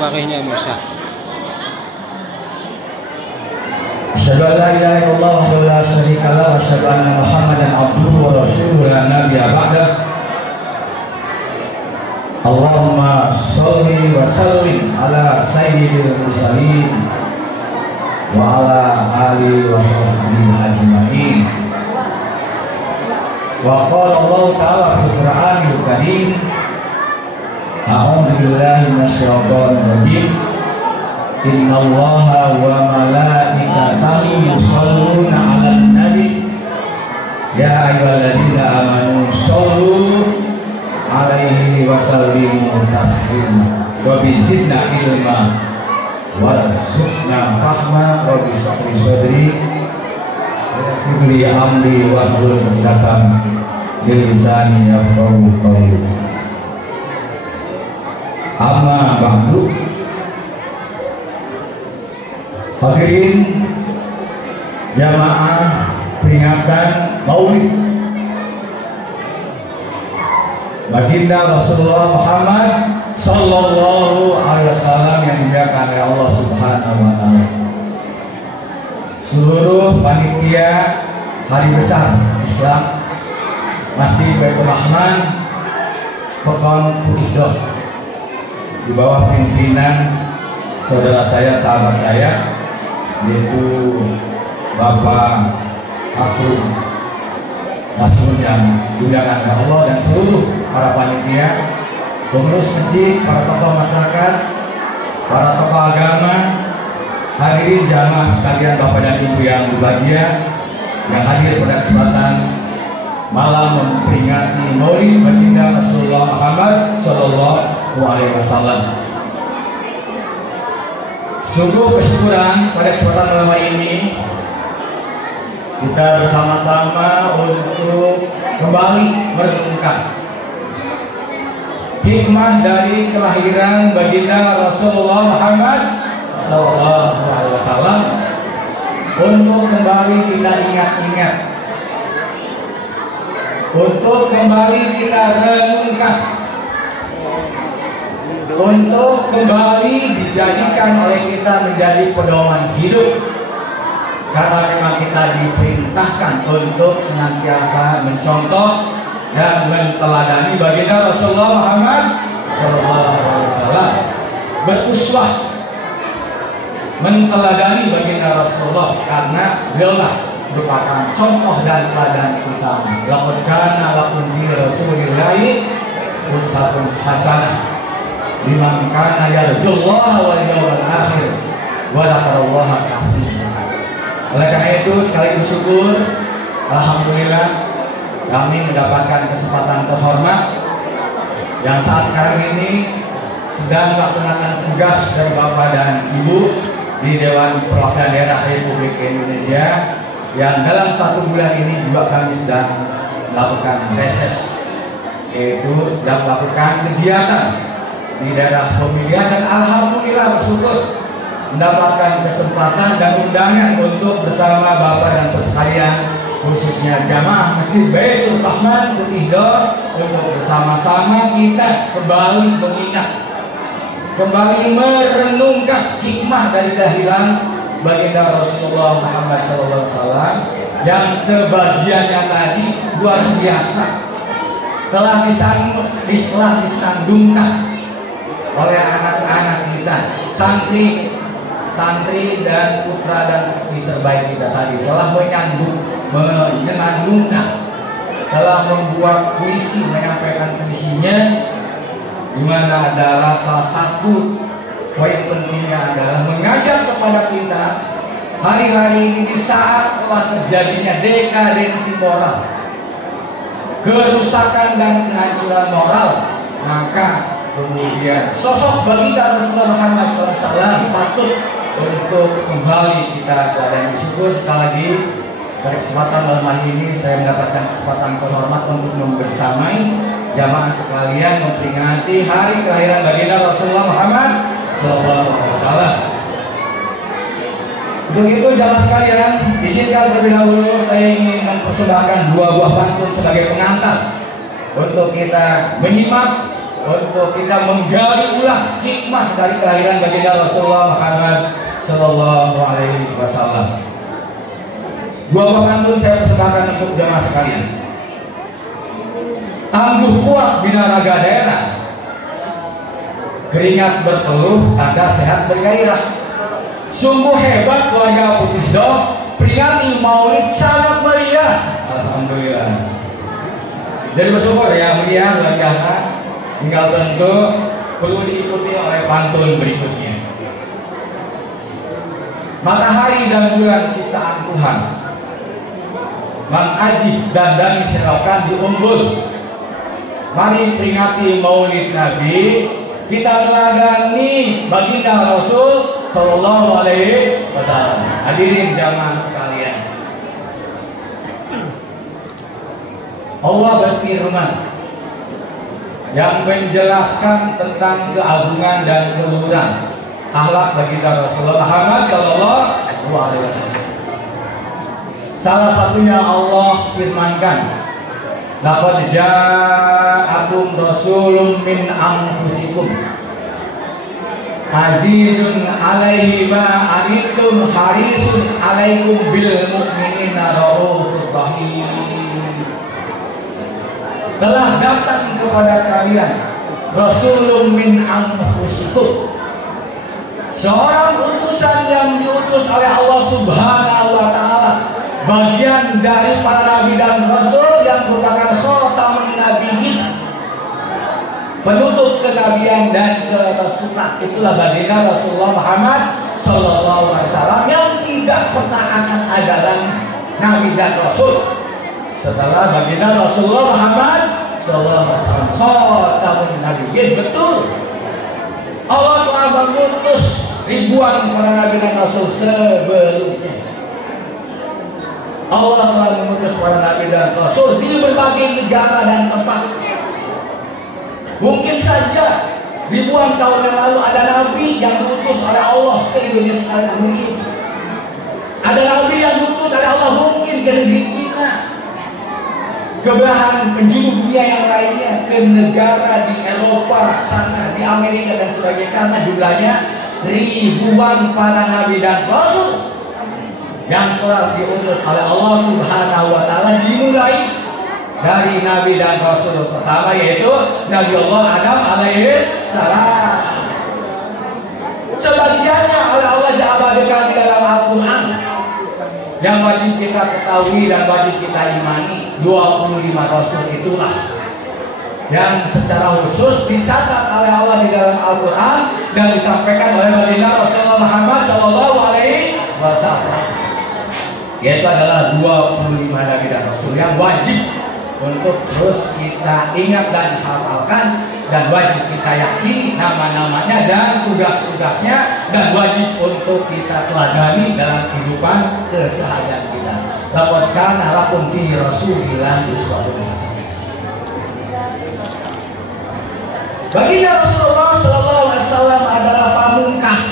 Pakainya Musa. Asyhadu an la ilaha illallah wahdahu la syarika lahu wa asyhadu anna Muhammadan abduhu wa rasuluhu la nabiyya ba'dah. Allahumma sholli wa sallim ala sayyidil mursalin wa ala alihi wa sahbihi ajma'in. Wa qala Allah ta'ala fil Qur'anil Karim, a'udzu billahi minasyaitonir rajim. Innallaha wa malaikatahu yusholluna 'alan nabi ya ayyuhalladzina amanu shollu 'alaihi wa sallimu taslima wa bizidna ilma warzuqna fahma wa bisahri sadri kulli amri wa hlul 'uqdatam min lisani yafqahu qawli. Amma ba'du. Hadirin jamaah peringatan Maulid Baginda Rasulullah Muhammad sallallahu alaihi wasallam yang dimuliakan oleh Allah Subhanahu wa taala. Seluruh panitia hari besar Islam Masjid Baitur Rahman Pekon Putih di bawah pimpinan saudara saya, sahabat saya, yaitu Bapak Asrul yang dimuliakan oleh Allah, dan seluruh para panitia, pengurus masjid, para tokoh masyarakat, para tokoh agama, hadirin jamaah sekalian, Bapak dan Ibu yang berbahagia, yang hadir pada kesempatan malam memperingati Maulid Baginda Rasulullah Muhammad sallallahu alaihi wasallam. Sungguh kesyukuran pada kesempatan malam ini kita bersama-sama untuk kembali merenungkan hikmah dari kelahiran Baginda Rasulullah Muhammad sallallahu alaihi wasallam, untuk kembali kita ingat-ingat, untuk kembali kita renungkan, untuk kembali dijadikan oleh kita menjadi pedoman hidup, karena memang kita diperintahkan untuk senantiasa mencontoh dan menteladani Baginda Rasulullah Muhammad SAW, beruswah menteladani Baginda Rasulullah, karena beliaulah merupakan contoh dan teladan utama. Laqad kana lakum fi Rasulillahi uswatun hasanah liman kana yarjullaha wal yawmal akhir wa dzakarallaha katsiran. Oleh karena itu, sekali bersyukur, alhamdulillah kami mendapatkan kesempatan terhormat yang saat sekarang ini sedang melaksanakan tugas dari Bapak dan Ibu di Dewan Perwakilan Daerah Republik Indonesia, yang dalam 1 bulan ini juga kami sedang melakukan reses, yaitu sedang melakukan kegiatan di daerah pemilihan, dan alhamdulillah bersyukur mendapatkan kesempatan dan undangan untuk bersama Bapak dan Saudara sekalian, khususnya jamaah Masjid Baitur Rahman Putih, untuk bersama-sama kita kembali mengingat, kembali merenungkan hikmah dari kelahiran Baginda Rasulullah Muhammad SAW, yang sebagiannya tadi luar biasa telah disandungkan oleh anak-anak kita, santri dan putra dan putri terbaik kita tadi, telah menyenandungkan, telah membuat puisi, menyampaikan puisinya, di mana adalah salah satu poin pentingnya adalah mengajak kepada kita hari-hari ini, di saat telah terjadinya dekadensi moral, kerusakan dan kehancuran moral, maka kemudian sosok Baginda Rasulullah Muhammad SAW patut untuk kembali kita keadaan bersyukur. Sekali lagi, pada kesempatan malam hari ini saya mendapatkan kesempatan terhormat untuk membersamai jamaah sekalian memperingati hari kelahiran baginda Rasulullah Muhammad SAW. Untuk itu jamaah sekalian, izinkan terlebih dahulu saya ingin mempersembahkan 2 buah pantun sebagai pengantar untuk kita menyimak, untuk kita menggali ulang hikmah dari kelahiran baginda Rasulullah Muhammad SAW. 2 buah pantun saya persembahkan untuk jamaah sekalian. Tangguh kuat binaraga daerah, keringat berpeluh tanda sehat bergairah. Sungguh hebat keluarga Putih Doh, peringati maulid sangat meriah. Alhamdulillah. Jadi bersyukur ya, meriah luar biasa. Tinggal tentu perlu diikuti oleh pantun berikutnya. Matahari dan bulan ciptaan Tuhan, Mang Aji dan Dani Serokan diunggul. Mari peringati maulid Nabi, kita teladani baginda Rasul Sallallahu Alaihi Wasallam. Hadirin jamaah sekalian, Allah berfirman yang menjelaskan tentang keagungan dan keluhuran akhlak baginda Rasulullah Muhammad Sallallahu Alaihi Wasallam. Salah satunya Allah firmankan, laqad ja'akum rasulun min anfusikum azizun alaihi ma anittum harisun alaikum bil mu'minina raufur rahim. Telah datang kepada kalian rasulun min anfusikum, seorang utusan yang diutus oleh Allah Subhanahu wa taala, bagian dari para nabi dan rasul yang merupakan khatamun nabiyyin, penutup kenabian dan kerasulan. Itulah baginda Rasulullah Muhammad Sallallahu Alaihi Wasallam yang tidak pernah akan ada lagi nabi dan rasul setelah baginda Rasulullah Muhammad Sallallahu Alaihi Wasallam, khatamun nabiyyin. Betul, Allah telah mengutus ribuan para nabi dan rasul sebelumnya. Allah telah mengutus para nabi dan rasul di berbagai negara dan tempat. Mungkin saja ribuan tahun yang lalu ada nabi yang diutus oleh Allah ke Indonesia, mungkin ada nabi yang diutus oleh Allah mungkin ke negeri Cina, ke belahan penjuru dunia yang lainnya, ke negara di Eropa sana, di Amerika dan sebagainya, karena jumlahnya ribuan para nabi dan rasul yang telah diutus oleh Allah Subhanahu wa taala, dimulai dari nabi dan rasul pertama yaitu Nabi Allah Adam alaihissalam. Sebagiannya oleh Allah diabadikan di dalam Al-Quran yang wajib kita ketahui dan wajib kita imani. 25 rasul itulah yang secara khusus dicatat oleh Allah di dalam Al-Quran dan disampaikan oleh baginda Rasulullah Muhammad Sallallahu Alaihi Wasallam, yaitu adalah 25 nabi dan rasul yang wajib untuk terus kita ingat dan hafalkan, dan wajib kita yakini nama-namanya dan tugas-tugasnya, dan wajib untuk kita teladani dalam kehidupan keseharian kita. Laqad kana lakum fi Rasulillahi uswatun hasanah. Baginda Rasulullah Sallallahu Alaihi Wasallam adalah pamungkas.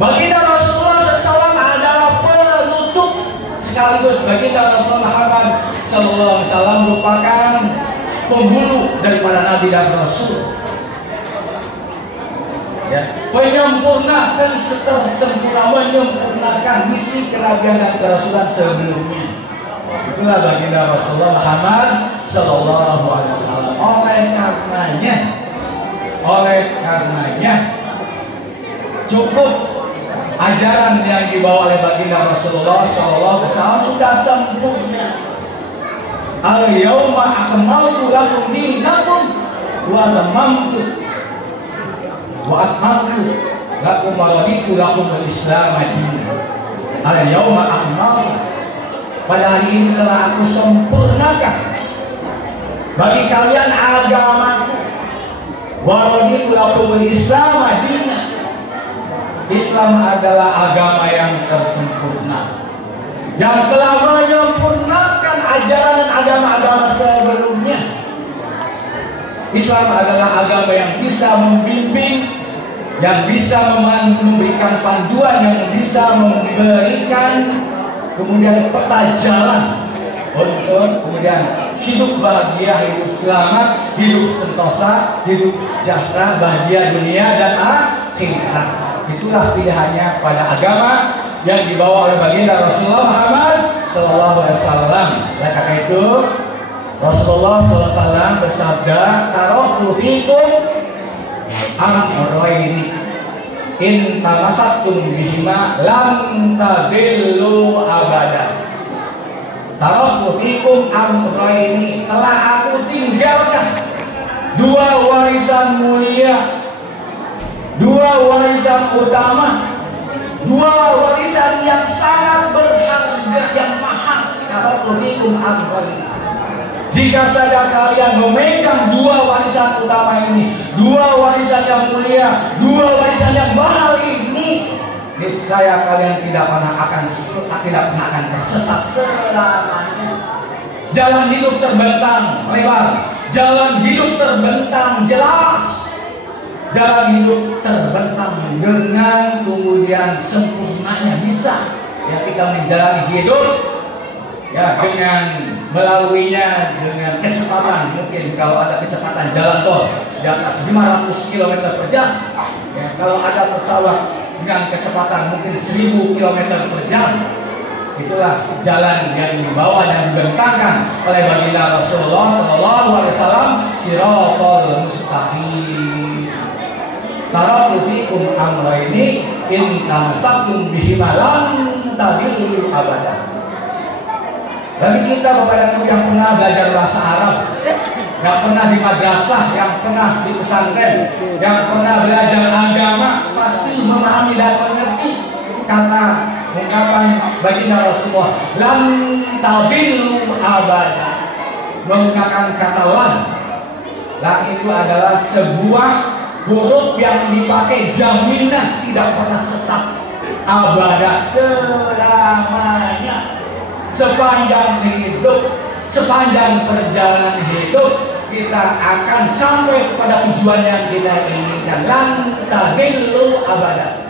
Baginda Rasulullah SAW adalah penutup, sekaligus baginda Rasulullah Muhammad Sallallahu Alaihi Wasallam merupakan penghulu daripada nabi dan rasul. Ya, penyempurna dan sempurna menyempurnakan misi kenabian dan kerasulan sebelumnya. Itulah baginda Rasulullah Muhammad Sallallahu Alaihi Wasallam. Oleh karenanya cukup ajaran yang dibawa oleh baginda Rasulullah Sallallahu Alaihi Wasallam sudah sempurna. Al-yawma akmaltu lakum dinakum wa tamamtu wa atmamtu lakum wa raditu lakum al-Islam dinan. Al-yawma akmaltu, pada hari ini telah aku sempurnakan bagi kalian agamaku, wa raditu lakum al-Islam dinan. Islam adalah agama yang tersempurna, yang telah menyempurnakan ajaran agama-agama sebelumnya. Islam adalah agama yang bisa membimbing, yang bisa memberikan panduan, yang bisa memberikan kemudian peta jalan untuk kemudian hidup bahagia, hidup selamat, hidup sentosa, hidup sejahtera, bahagia dunia dan akhirat. Itulah pilihannya pada agama yang dibawa oleh baginda Rasulullah Muhammad Sallallahu Alaihi Wasallam. Oleh karena itu Rasulullah SAW bersabda, "Taraktu fikum amrayn in tamassaktum bihima lam tadillu abada." Taraktu fikum amrayn, telah aku tinggalkan dua warisan mulia, dua warisan utama, dua warisan yang sangat berharga, yang mahal. Taraktu fikum amrayn. Jika saja kalian memegang dua warisan utama ini, dua warisan yang mulia, dua warisan yang mahal ini, niscaya kalian tidak pernah akan tersesat selamanya. Jalan hidup terbentang lebar, jalan hidup terbentang jelas, jalan hidup terbentang dengan kemudian sempurnanya bisa ya kita menjalani hidup ya dengan melaluinya dengan kecepatan. Mungkin kalau ada kecepatan jalan tol di atas 500 km per jam ya, kalau ada pesawat dengan kecepatan mungkin 1000 km per jam, itulah jalan yang dibawa dan dibentangkan oleh baginda Rasulullah Sallallahu Alaihi Wasallam, Shiratal Mustaqim. Taraktu fikum amrayni in tamassaktum bihima lam tadillu abada. Bagi kita Bapak dan Ibu yang pernah belajar bahasa Arab, yang pernah di madrasah, yang pernah di pesantren, yang pernah belajar agama, pasti memahami dan mengerti kata ungkapan baginda Rasulullah, "Lam tabillu abada." Menggunakan kata lam. Lam itu adalah sebuah huruf yang dipakai jaminan tidak pernah sesat. Abada, selamanya. Sepanjang hidup, sepanjang perjalanan hidup, kita akan sampai kepada tujuan yang kita inginkan. Lan tadillu abada.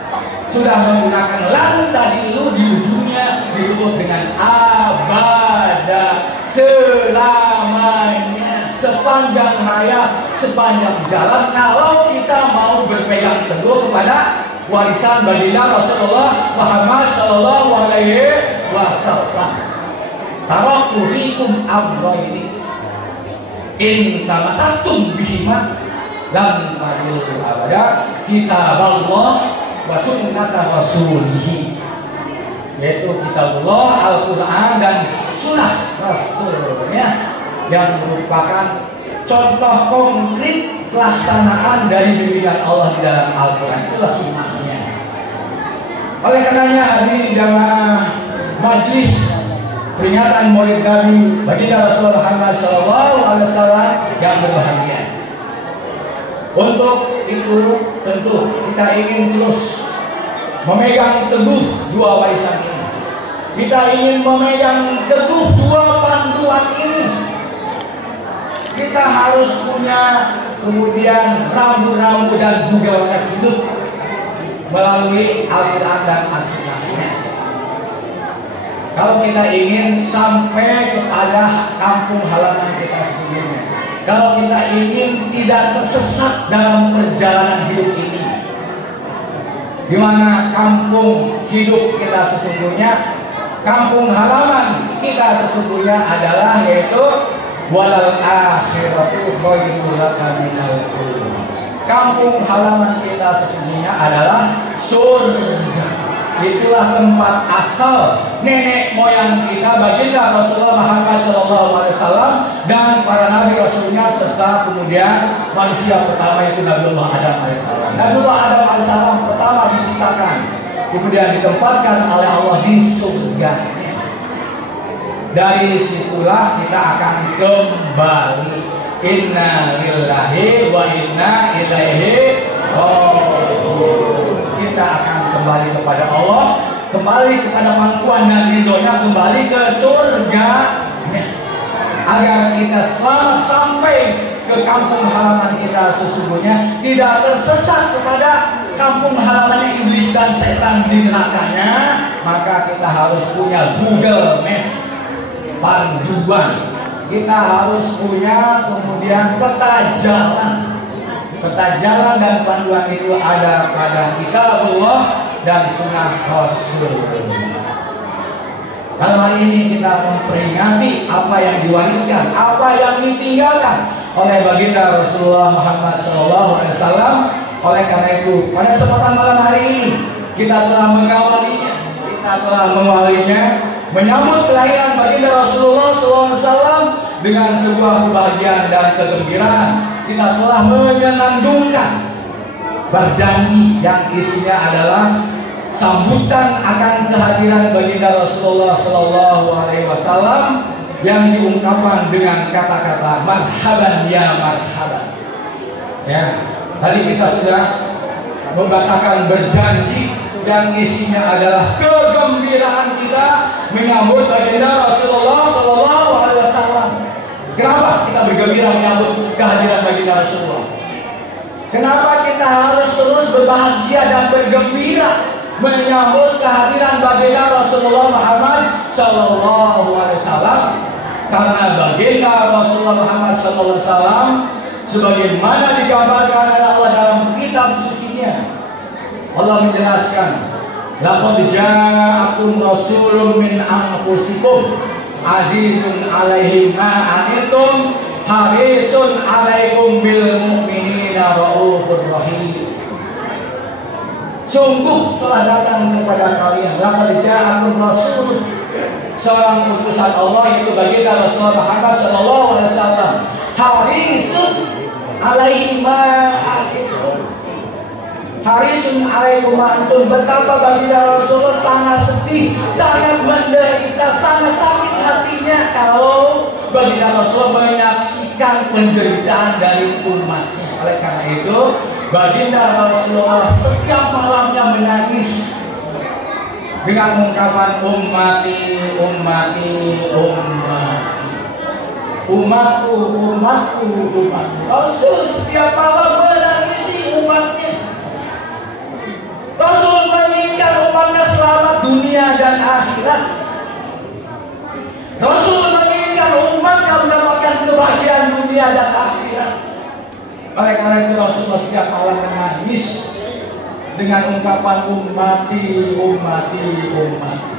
Sudah menggunakan lan tadillu di ujungnya ditutup dengan abada, selamanya, sepanjang hayat, sepanjang jalan. Kalau kita mau berpegang teguh kepada warisan baginda Rasulullah Muhammad Sallallahu Alaihi Wasallam. Taraktu fikum amrayni in tamassaktum bihima lam tadillu abada, kitab Allah wa sunnata rasulih, yaitu kitab Allah, Al-Quran dan sunnah Rasulnya yang merupakan contoh konkret pelaksanaan dari bimbingan Allah di dalam Al-Quran. Itulah sunnahnya. Oleh karenanya hadirin jamaah majlis peringatan Maulid Nabi baginda Rasulullah Muhammad SAW yang berbahagia. Untuk itu tentu kita ingin terus memegang teguh dua warisan ini. Kita ingin memegang teguh dua panduan ini. Kita harus punya kemudian rambu-rambu dan juga warna hidup melalui Al-Quran dan As-Sunnahnya. Kalau kita ingin sampai kepada kampung halaman kita sendiri, kalau kita ingin tidak tersesat dalam perjalanan hidup ini, di mana kampung hidup kita sesungguhnya, kampung halaman kita sesungguhnya adalah yaitu walal akhiratu khairul laka minal ula. Kampung halaman kita sesungguhnya adalah surga. Itulah tempat asal nenek moyang kita baginda Rasulullah Muhammad SAW dan para nabi rasulnya serta kemudian manusia pertama yaitu Nabiullah Adam AS. Nabiullah Adam AS pertama diciptakan, kemudian ditempatkan oleh Allah di surga. Dari situlah kita akan kembali. Inna lillahi wa inna ilaihi raji'un. Kita akan kembali kepada Allah, kembali kepada pangkuan dan ridhonya, kembali ke surga, agar kita selamat sampai ke kampung halaman kita sesungguhnya, tidak tersesat kepada kampung halaman iblis dan setan di nerakanya, maka kita harus punya Google Maps panduan. Kita harus punya kemudian peta jalan. Peta jalan dan panduan itu ada pada kitabullah dan sunnah Rasul. Dalam hari ini kita memperingati apa yang diwariskan, apa yang ditinggalkan oleh baginda Rasulullah Muhammad SAW. Oleh karena itu, pada kesempatan malam hari ini kita telah mengawalinya, menyambut kelahiran baginda Rasulullah SAW dengan sebuah kebahagiaan dan kegembiraan. Kita telah menyenandungkan berjanji yang isinya adalah sambutan akan kehadiran baginda Rasulullah SAW yang diungkapkan dengan kata-kata marhaban ya marhaban. Ya, tadi kita sudah membacakan berjanji dan isinya adalah kegembiraan kita menyambut baginda Rasulullah SAW. Kenapa kita bergembira menyambut kehadiran baginda Rasulullah? Kenapa kita harus terus berbahagia dan bergembira menyambut kehadiran baginda Rasulullah Muhammad SAW? Karena baginda Rasulullah Muhammad SAW sebagaimana digambarkan oleh Allah dalam kitab sucinya, Allah menjelaskan, laqad ja'akum rasulun min anfusikum azizun 'alaihi ma 'anittum harisun 'alaikum bil mu'minina raufur rahim. Sungguh telah datang kepada kalian, laqad ja'akum rasul, seorang utusan Allah, yaitu baginda Rasulullah Muhammad SAW, harisun 'alaihi ma 'anittum, harisun 'alaikum ma 'anittum. Betapa baginda Rasulullah sangat sedih, sangat menderita, sangat sakit hatinya kalau baginda Rasulullah menyaksikan penderitaan dari umatnya. Oleh karena itu, baginda Rasulullah setiap malamnya menangis dengan ungkapan ummati, ummati, ummati, umatku, umatku, umatku. Rasul setiap malam menangisi umatnya. Rasul menginginkan umatnya selamat dunia dan akhirat. Rasul menginginkan umatnya mendapatkan kebahagiaan dunia dan akhirat. Oleh karena itu Rasulullah setiap malam menangis dengan ungkapan ummati, ummati, ummati.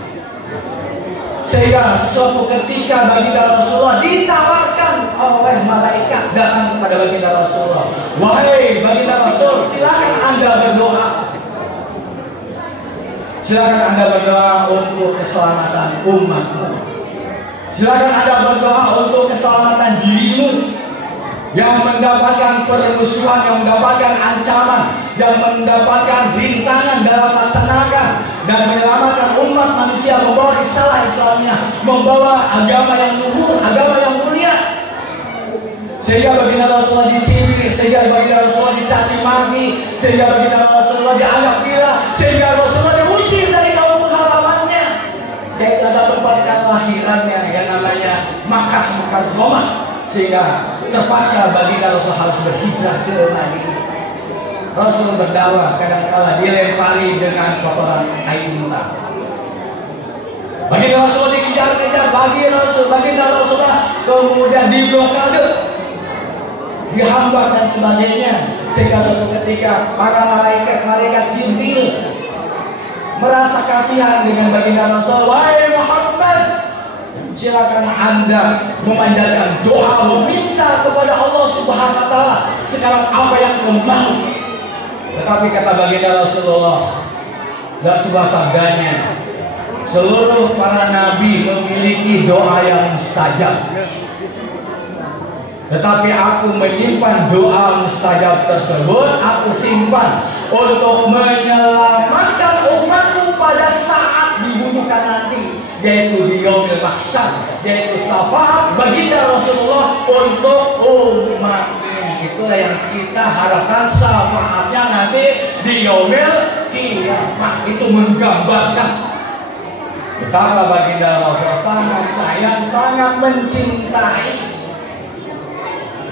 Sehingga suatu ketika baginda Rasulullah ditawarkan oleh malaikat datang kepada baginda Rasulullah. Wahai baginda Rasul, silakan Anda berdoa. Silakan Anda berdoa untuk keselamatan umatmu. Silakan Anda berdoa untuk keselamatan dirimu yang mendapatkan permusuhan, yang mendapatkan ancaman, yang mendapatkan rintangan dalam melaksanakan dan menyelamatkan umat manusia, membawa risalah Islamnya, membawa agama yang luhur, agama yang mulia. Sehingga baginda Rasulullah dicibir, sehingga baginda Rasulullah dicaci maki, sehingga baginda Rasulullah dianggap gila, sehingga Rasulullah diusir dari kampung halamannya, yaitu ada tempat kelahirannya yang namanya Makkah Mukarramah. Sehingga terpaksa baginda Rasul harus berhijrah ke Madinah. Rasul berdakwah kadang-kala dilempari dengan kotoran air mata. Baginda Rasul dikejar-kejar, baginda Rasulullah kemudian diblokade, dihambat dan sebagainya. Sehingga suatu ketika para malaikat Jibril merasa kasihan dengan baginda Rasul. Wahai Muhammad, silakan Anda memanjatkan doa, meminta kepada Allah Subhanahu wa taala sekarang apa yang kau mau. Tetapi kata baginda Rasulullah dan sebuah sabdanya, seluruh para nabi memiliki doa yang mustajab, tetapi aku menyimpan doa mustajab tersebut, aku simpan untuk menyelamatkan umatku pada saat dibutuhkan nanti, yaitu di yaumil mahsyar, yaitu syafaat baginda Rasulullah untuk umatnya. Itulah yang kita harapkan, syafaatnya nanti di yaumil kiamat. Itu menggambarkan betapa baginda Rasulullah sangat sayang, sangat mencintai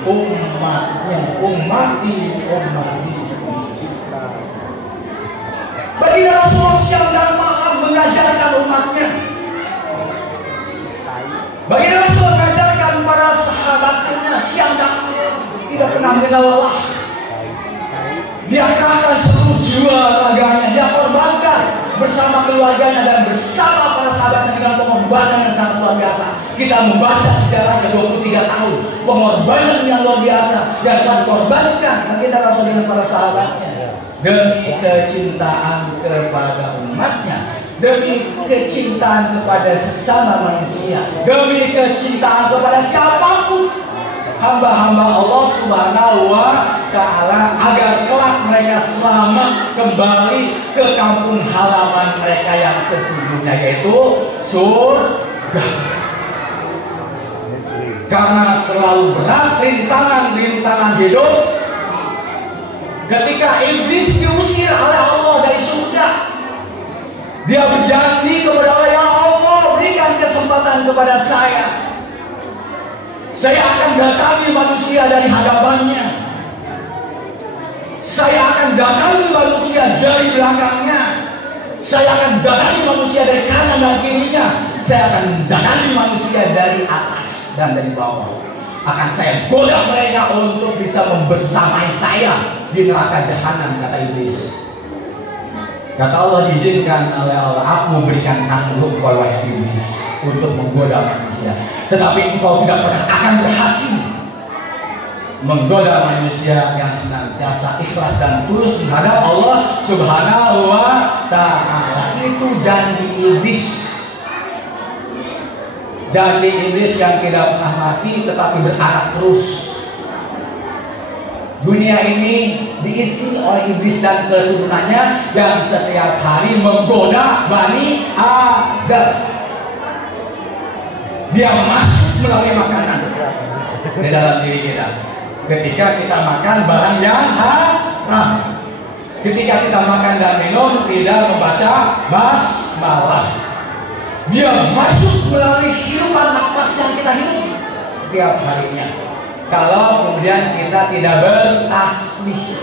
umatnya, ummati. Bagi Rasulullah siang dan malam mengajarkan umatnya. Bagi Rasul mengajarkan para sahabatnya siang dan malam, tidak pernah mengenal lelah. Dia kerahkan seluruh jiwa raganya, dia korbankan bersama keluarganya dan bersama para sahabatnya dengan pengorbanan yang sangat luar biasa. Kita membaca sejarahnya 23 tahun, pengorbanan yang luar biasa yang telah dikorbankan kita Rasul dengan para sahabatnya demi kecintaan kepada umatnya, demi kecintaan kepada sesama manusia, demi kecintaan kepada siapapun hamba-hamba Allah Subhanahu wa Ta'ala, agar kelak mereka selamat kembali ke kampung halaman mereka yang sesungguhnya, yaitu surga. Karena terlalu berat rintangan hidup ketika iblis diusir oleh Allah dari surga. Dia berjanji kepada Allah, ya Allah, berikan kesempatan kepada saya akan datangi manusia dari hadapannya, saya akan datangi manusia dari belakangnya, saya akan datangi manusia dari kanan dan kirinya, saya akan datangi manusia dari atas dan dari bawah. Akan saya goda mereka untuk bisa membersamai saya di neraka jahanam, kata iblis. Kata Allah, diizinkan oleh Allah, aku memberikan hanguk wahai iblis untuk menggoda manusia, tetapi engkau tidak pernah akan berhasil menggoda manusia yang senantiasa ikhlas dan tulus menghadap Allah Subhanahu wa Ta'ala. Itu janji iblis. Janji iblis yang tidak pernah mati tetapi beranak terus. Dunia ini diisi oleh iblis dan keturunannya yang setiap hari menggoda Bani Adam. Dia masuk melalui makanan ke dalam diri kita. Ketika kita makan barang yang haram, ketika kita makan dan minum tidak membaca basmalah, dia masuk melalui hirupan nafas yang kita hirup setiap harinya. Kalau kemudian kita tidak bertasbih,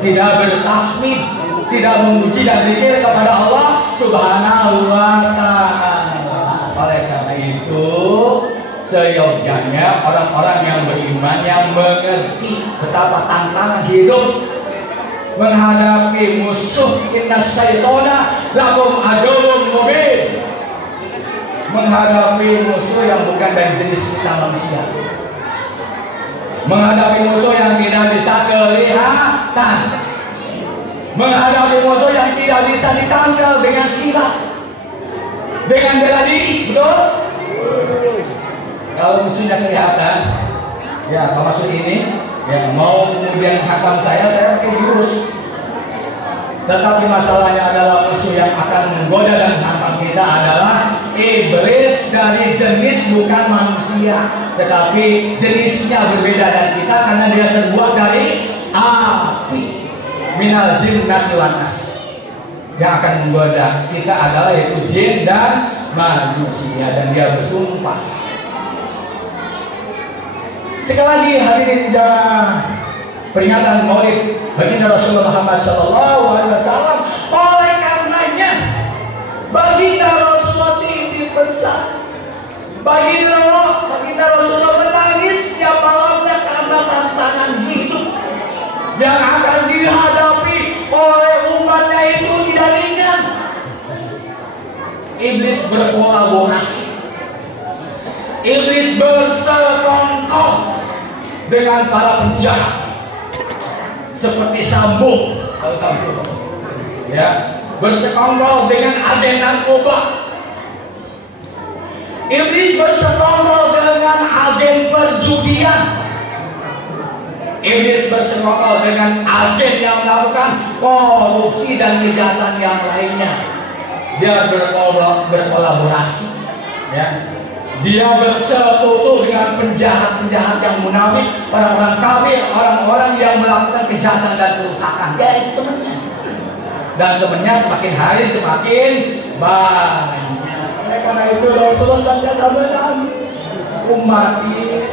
tidak bertahmid, tidak memuji dan zikir kepada Allah Subhanahu wa Ta'ala. Oleh karena itu, seyogyanya orang-orang yang beriman yang mengerti betapa tantangan hidup menghadapi musuh, inna syaitona lakum aduwwun mubin, menghadapi musuh yang bukan dari jenis kita manusia, menghadapi musuh yang tidak bisa kelihatan, menghadapi musuh yang tidak bisa ditangkal dengan silat, dengan bela diri, betul? Kalau musuhnya kelihatan, ya Pak Masud ini, ya mau kemudian hakam saya pakai jurus. Tetapi masalahnya adalah musuh yang akan menggoda dan hantam kita adalah iblis dari jenis bukan manusia, tetapi jenisnya berbeda dari kita karena dia terbuat dari api, minal jinnati wan nas. Yang akan menggoda kita adalah yaitu jin dan manusia, dan dia bersumpah. Sekali lagi hadirin jamaah peringatan Maulid baginda Rasulullah Muhammad SAW. Oleh karenanya baginda Rasulullah ini besar. Baginda Rasulullah menangis setiap malamnya karena tantangan hidup yang akan dihadapi oleh umatnya itu tidak ringan. Iblis berkolaborasi, iblis bersekongkol dengan para penjahat seperti Sambo, ya, bersekongkol dengan agen narkoba. Iblis bersekongkol dengan agen perjudian. Iblis bersekongkol dengan agen yang melakukan korupsi dan kejahatan yang lainnya. Dia berkolaborasi, ya. Dia bersekutu dengan penjahat-penjahat yang munafik, orang-orang kafir, orang-orang yang melakukan kejahatan dan kerusakan. Dia itu temannya, dan temannya semakin hari semakin banyak. Oleh karena itu Rasulullah senantiasa menangis, umat ini.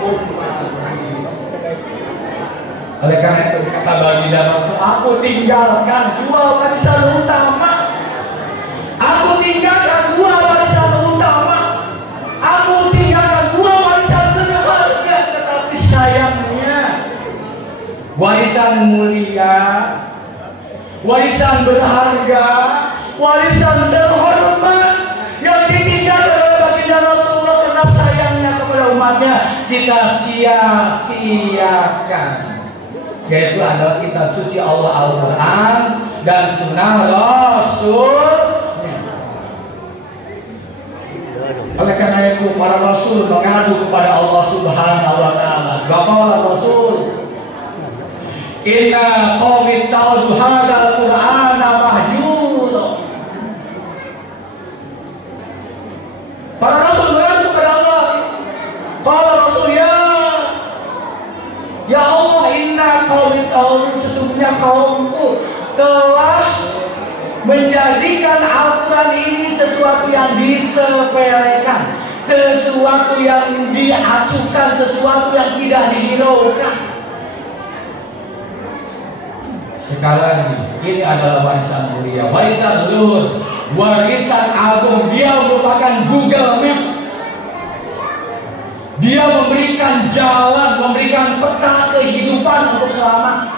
Oleh karena itu kata baginda Rasul, aku tinggalkan dua warisan utama. Aku tinggalkan dua warisan utama. Aku tinggalkan dua warisan berharga, tetapi sayangnya warisan mulia, warisan berharga, warisan terhormat yang ditinggalkan oleh baginda Rasulullah karena sayangnya kepada umatnya kita sia-siakan, yaitu adalah kitab suci Allah Al-Quran dan sunnah Rasul. Oleh karena itu para Rasul mengadu kepada Allah Subhanahu wa Ta'ala. Qala Rasul, inna qawmi ta'udu hadzal Qur'ana mahjur. Para Rasul mengadu kepada Allah. Qala Rasul, ya Allah, inna qawmi ta'udu, sesungguhnya kaumku telah menjadikan Al-Quran ini sesuatu yang disepelekan, sesuatu yang diacuhkan, sesuatu yang tidak dihiraukan. Sekali lagi, ini adalah warisan mulia, warisan luhur, warisan agung. Dia merupakan Google Map. Dia memberikan jalan, memberikan peta kehidupan untuk selamat.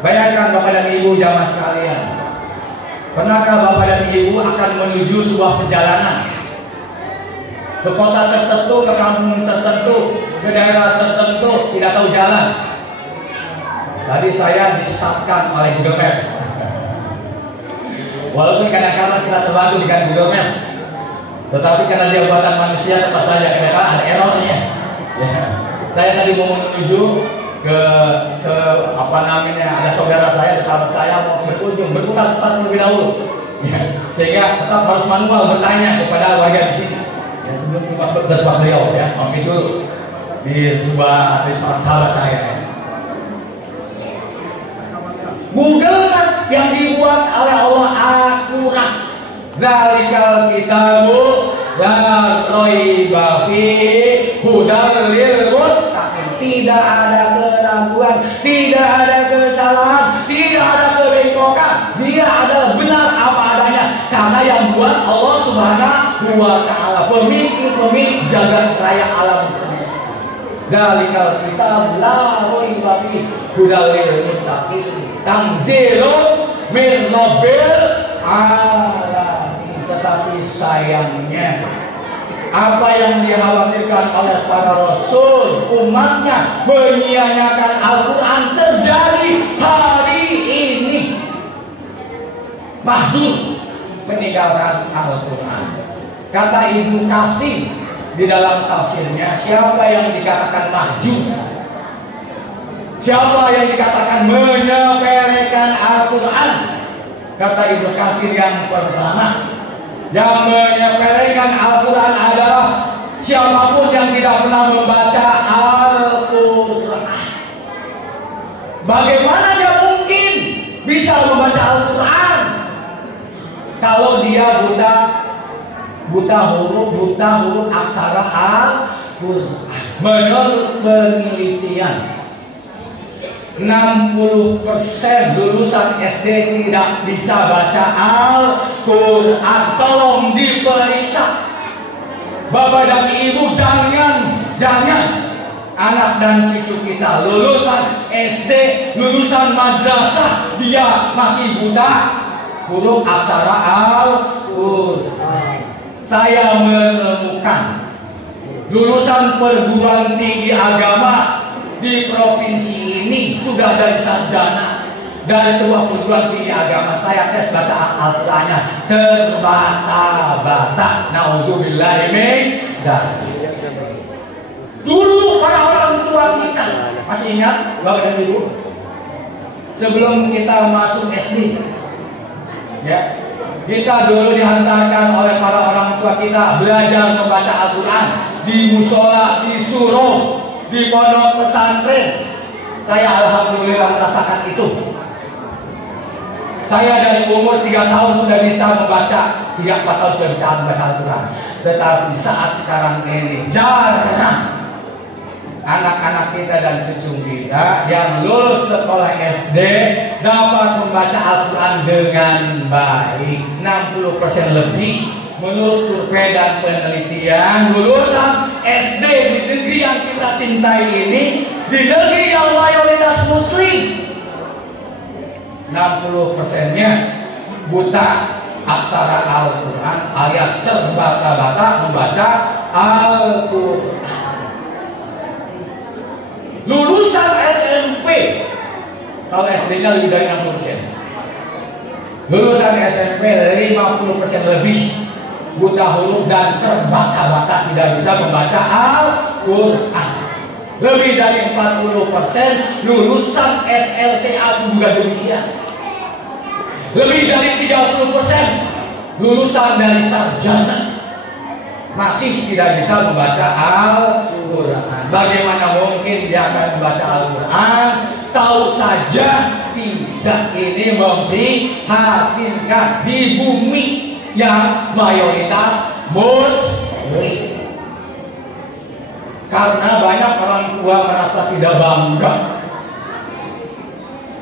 Bayangkan Bapak dan Ibu jamaah sekalian, pernahkah Bapak dan Ibu akan menuju sebuah perjalanan ke kota tertentu, ke kampung tertentu, ke daerah tertentu, tidak tahu jalan? Tadi saya disesatkan oleh Google Maps. Walaupun kadang-kadang kita terbantu dengan Google Maps, tetapi karena dia buatan manusia, tetap saja kadang-kadang ada errornya. Ya. Saya tadi mau menuju ke ada saudara saya, sahabat saya mau berkunjung, berputar tempat terlebih dahulu, ya, sehingga tetap harus manual bertanya kepada warga di sini. Ya, sebelum ke tempat beliau, ya, mampir dulu di sebuah sahabat saya. Ya. Google yang dibuat oleh Allah akurat. Zalikal kitabu la raiba fihi hudal lil muttaqin. Tidak ada keraguan, tidak ada kesalahan, tidak ada kebengkokan. Dia adalah benar apa adanya karena yang buat Allah Subhanahu wa Ta'ala, pemilik jagat raya alam semesta. Zalikal kitabu la raiba fihi hudal lil muttaqin. Tanzilun min rabbil alamin. Tetapi sayangnya apa yang dikhawatirkan oleh para rasul, umatnya menyia-nyiakan Al-Quran terjadi hari ini. Mahjur, meninggalkan Al-Quran. Kata Ibnu Katsir di dalam tafsirnya, siapa yang dikatakan mahjur, siapa yang dikatakan menyepelekan Al-Quran? Kata Ibnu Katsir, yang pertama, yang menyepelekan Al-Quran adalah siapapun yang tidak pernah membaca Al-Quran. Bagaimana dia mungkin bisa membaca Al-Quran kalau dia buta huruf aksara Al-Quran? Menurut penelitian, 60% lulusan SD tidak bisa baca Al-Quran. Tolong diperiksa. Bapak dan Ibu, jangan anak dan cucu kita lulusan SD, lulusan madrasah, dia masih buta huruf aksara Al-Quran. Saya menemukan lulusan perguruan tinggi agama di provinsi ini sudah dari sarjana dari sebuah perguruan tinggi agama. Saya tes baca Al-Qurannya terbata-bata. Nauzubillahi min dzalik. Dulu para orang tua kita, masih ingat Bapak dan Ibu, sebelum kita masuk SD, ya, kita dulu dihantarkan oleh para orang tua kita belajar membaca Al-Quran di musola, di surau, di pondok pesantren. Saya alhamdulillah merasakan itu. Saya dari umur 3 tahun sudah bisa membaca, 3-4 tahun sudah bisa membaca Al-Quran. Tetapi saat sekarang ini jarang. anak-anak kita dan cucu kita yang lulus sekolah SD dapat membaca Al-Quran dengan baik. 60% lebih menurut survei dan penelitian lulusan SD di negeri yang kita cintai ini, di negeri yang mayoritas muslim, 60%-nya buta aksara Al-Quran alias terbata-bata membaca Al-Quran. Lulusan SMP, kalau SD-nya lebih dari 60%, lulusan SMP 50% lebih buta huruf dan terbata-bata tidak bisa membaca Al-Quran. Lebih dari 40% lulusan SLTA juga demikian. Lebih dari 30% lulusan dari sarjana masih tidak bisa membaca Al-Quran. Bagaimana mungkin dia akan membaca Al-Quran? Tahu saja tidak ini memprihatinkan di bumi yang mayoritas muslim. Karena banyak orang tua merasa tidak bangga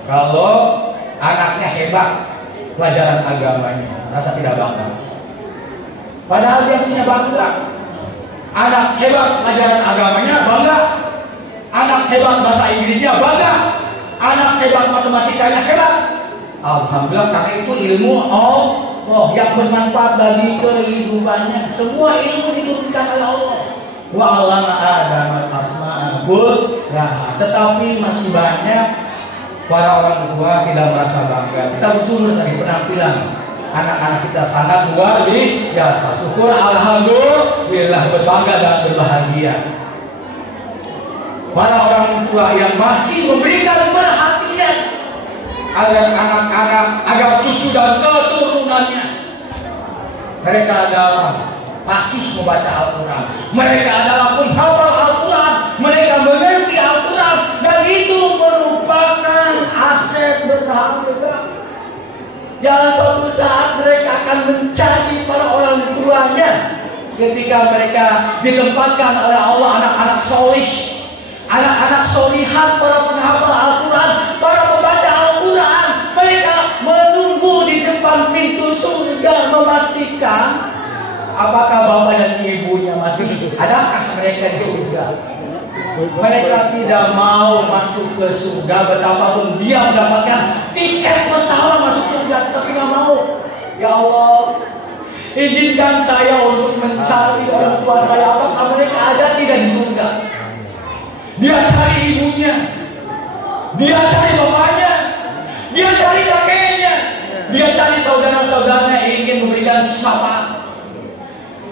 kalau anaknya hebat pelajaran agamanya, merasa tidak bangga. Padahal dia mestinya bangga. Anak hebat pelajaran agamanya bangga. Anak hebat bahasa Inggrisnya bangga. Anak hebat matematikanya hebat. Alhamdulillah, karena itu ilmu Allah yang bermanfaat bagi kehidupannya. Semua ilmu diturunkan oleh Allah. Wa 'allama Adam al-asma'a kullaha. Tetapi masih banyak para orang tua tidak merasa bangga. Kita bersumber dari penampilan anak-anak kita sangat luar biasa. Syukur alhamdulillah, berbangga dan berbahagia. Para orang tua yang masih memberikan perhatian agar anak-anak, agar cucu dan keturunannya mereka adalah fasih membaca Al-Quran, mereka adalah penghafal Al-Quran, mereka mengerti Al-Quran, dan itu merupakan aset berharga yang suatu saat mereka akan menjadi para orang tuanya ketika mereka ditempatkan oleh Allah anak-anak solih, anak-anak solihat, para penghafal Al-Quran, para pembaca Al-Quran. Mereka menunggu di depan pintu surga memastikan apakah bapak dan ibunya masih hidup, adakah mereka di surga. Mereka tidak mau masuk ke surga betapapun dia mendapatkan tiket pertama masuk surga, tapi nggak mau. Ya Allah, izinkan saya untuk mencari orang tua saya, apakah mereka ada tidak di surga. Dia cari ibunya, dia cari bapaknya, dia cari kakeknya, dia cari saudara-saudaranya yang ingin memberikan syafaat.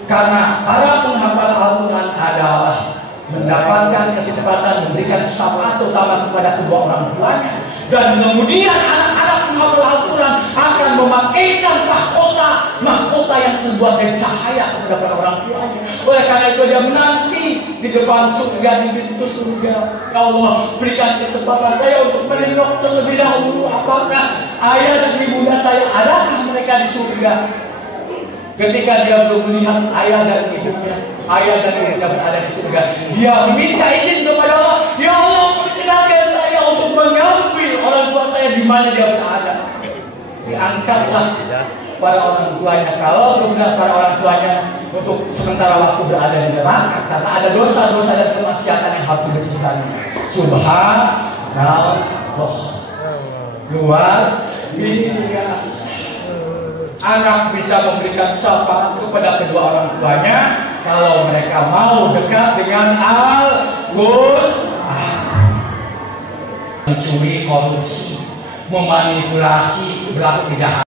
Karena para penghafal Al-Quran adalah mendapatkan kesempatan memberikan syafaat terutama kepada kedua orang tuanya, dan kemudian anak-anak penghafal Al-Quran akan memakaikan mahkota yang terbuat dari cahaya kepada para orang tuanya. Oleh karena itu dia menanti di depan surga, di pintu surga. Ya Allah, berikan kesempatan saya untuk menengok terlebih dahulu apakah ayah dan ibunda saya adakah mereka di surga. Ketika dia belum melihat ayah dan ibunya, ayah dan ibunya berada di surga, dia meminta izin kepada Allah. Ya Allah, perkenankan saya untuk mengambil orang tua saya di mana dia berada. Diangkatlah para orang tuanya, kalau kemudian para orang tuanya untuk sementara waktu berada di neraka karena ada dosa-dosa dan kemaksiatan yang harus dibersihkan. Subhanallah, luar biasa. Anak bisa memberikan syafaat kepada kedua orang tuanya kalau mereka mau dekat dengan Al-Quran. Mencuri, korupsi, memanipulasi, berlaku kejahatan.